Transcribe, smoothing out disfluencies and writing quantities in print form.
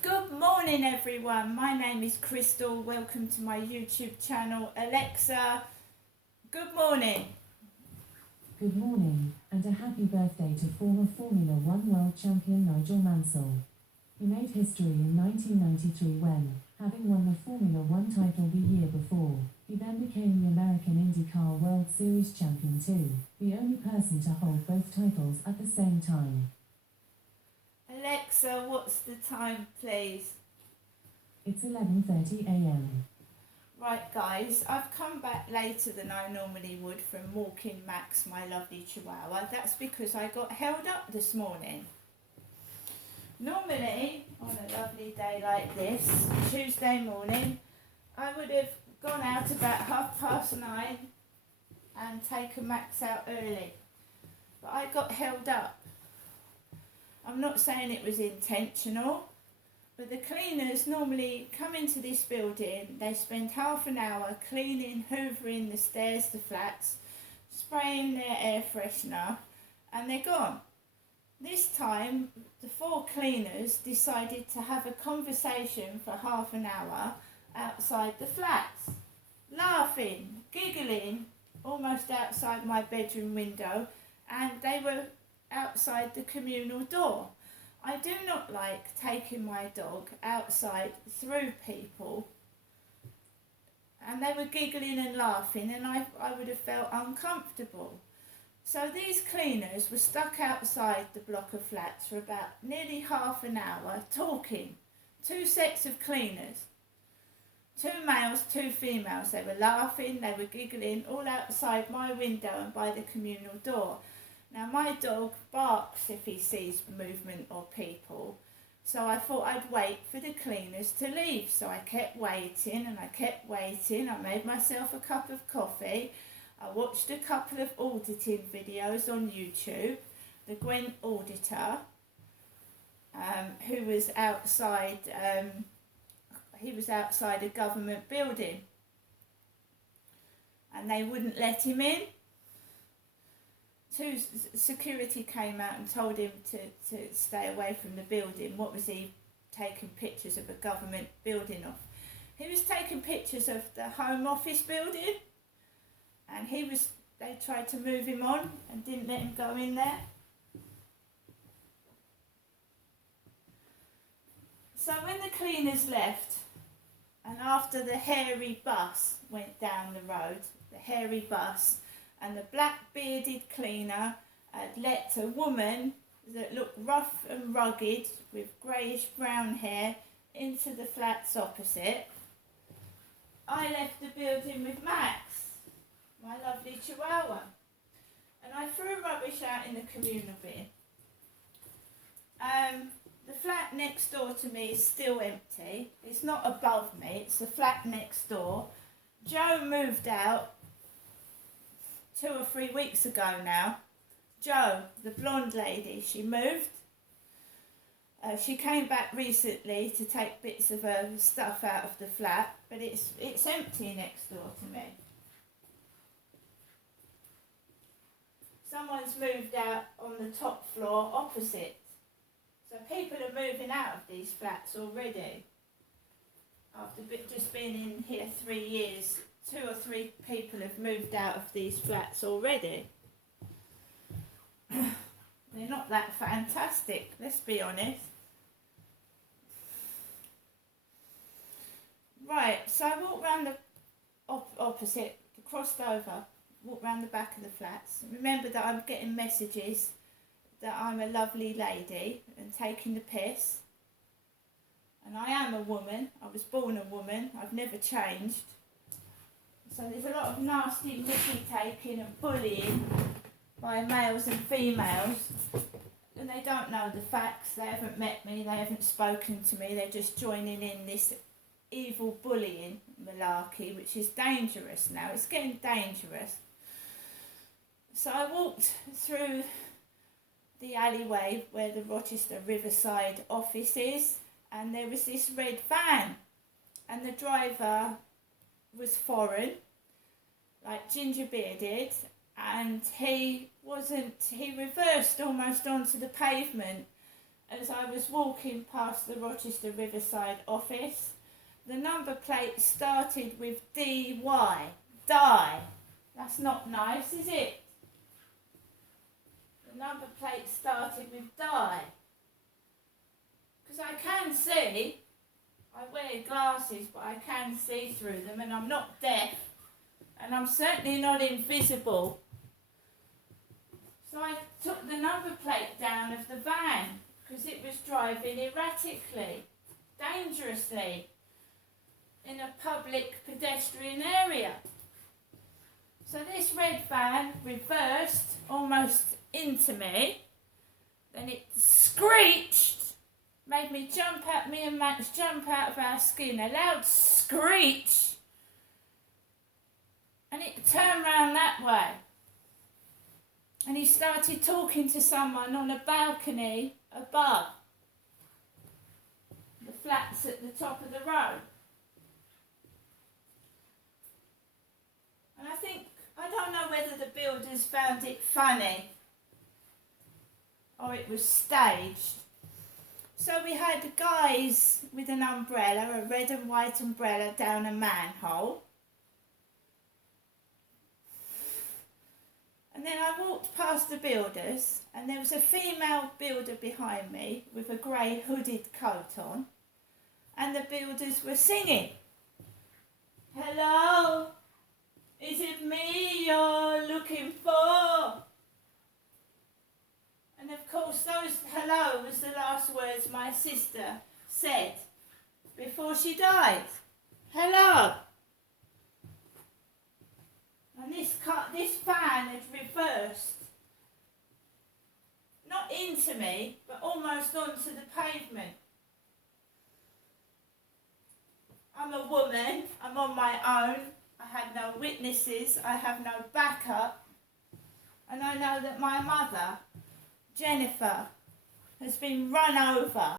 Good morning everyone, my name is Crystal, welcome to my YouTube channel. Alexa, good morning. Good morning, and a happy birthday to former Formula One world champion Nigel Mansell. He made history in 1993 when, having won the Formula One title the year before, he then became the American IndyCar World Series champion too, the only person to hold both titles at the same time. Alexa, what's the time please? It's 11:30 a.m. Right guys, I've come back later than I normally would from walking Max, my lovely chihuahua. That's because I got held up this morning. Normally, on a lovely day like this, Tuesday morning, I would have gone out about 9:30 and taken Max out early. But I got held up. I'm not saying it was intentional, but the cleaners normally come into this building, they spend half an hour cleaning, hoovering the stairs, the flats, spraying their air freshener, and they're gone. This time, the 4 cleaners decided to have a conversation for half an hour outside the flats, laughing, giggling, almost outside my bedroom window, and they were outside the communal door. I do not like taking my dog outside through people, and they were giggling and laughing, and I would have felt uncomfortable. So these cleaners were stuck outside the block of flats for about nearly half an hour talking. 2 sets of cleaners, 2 males, 2 females. They were laughing, they were giggling, all outside my window and by the communal door. Now my dog barks if he sees movement or people, so I thought I'd wait for the cleaners to leave. So I kept waiting and I kept waiting. I made myself a cup of coffee. I watched a couple of auditing videos on YouTube. The Gwent auditor, who was outside, he was outside a government building, and they wouldn't let him in. 2 security came out and told him to stay away from the building. What was he taking pictures of a government building of? He was taking pictures of the Home Office building, and they tried to move him on and didn't let him go in there. So when the cleaners left, and after the hairy bus went down the road, the hairy bus, and the black bearded cleaner had let a woman that looked rough and rugged with greyish brown hair into the flats opposite, I left the building with Max, my lovely chihuahua, and I threw rubbish out in the communal bin. The flat next door to me is still empty. It's not above me, it's the flat next door. Joe moved out 2 or 3 weeks ago now. Jo, the blonde lady, she moved. She came back recently to take bits of her stuff out of the flat, but it's empty next door to me. Someone's moved out on the top floor opposite. So people are moving out of these flats already. After just being in here 3 years, 2 or 3 people have moved out of these flats already. They're not that fantastic, let's be honest. Right, so I walked round the opposite, crossed over, walked round the back of the flats. Remember that I'm getting messages that I'm a lovely lady and taking the piss. And I am a woman, I was born a woman, I've never changed. So there's a lot of nasty mickey taking and bullying by males and females, and they don't know the facts, they haven't met me, they haven't spoken to me, they're just joining in this evil bullying malarkey, which is dangerous now, it's getting dangerous. So I walked through the alleyway where the Rochester Riverside office is, and there was this red van, and the driver was foreign, like ginger bearded, and he reversed almost onto the pavement as I was walking past the Rochester Riverside office. The number plate started with DY. Die. That's not nice, is it? The number plate started with die. Because I can see, I wear glasses, but I can see through them, and I'm not deaf, and I'm certainly not invisible. So I took the number plate down of the van, because it was driving erratically, dangerously, in a public pedestrian area. So this red van reversed almost into me, then it screeched, made me and Max jump out of our skin, a loud screech, and it turned round that way. And he started talking to someone on a balcony above the flats at the top of the road. And I don't know whether the builders found it funny or it was staged. So we had guys with an umbrella, a red and white umbrella, down a manhole. And then I walked past the builders, and there was a female builder behind me with a grey hooded coat on, and the builders were singing. Hello, is it me you're looking for? And of course those hello was the last words my sister said before she died. Hello. And this van had reversed, not into me, but almost onto the pavement. I'm a woman, I'm on my own, I had no witnesses, I have no backup, and I know that my mother, Jennifer, has been run over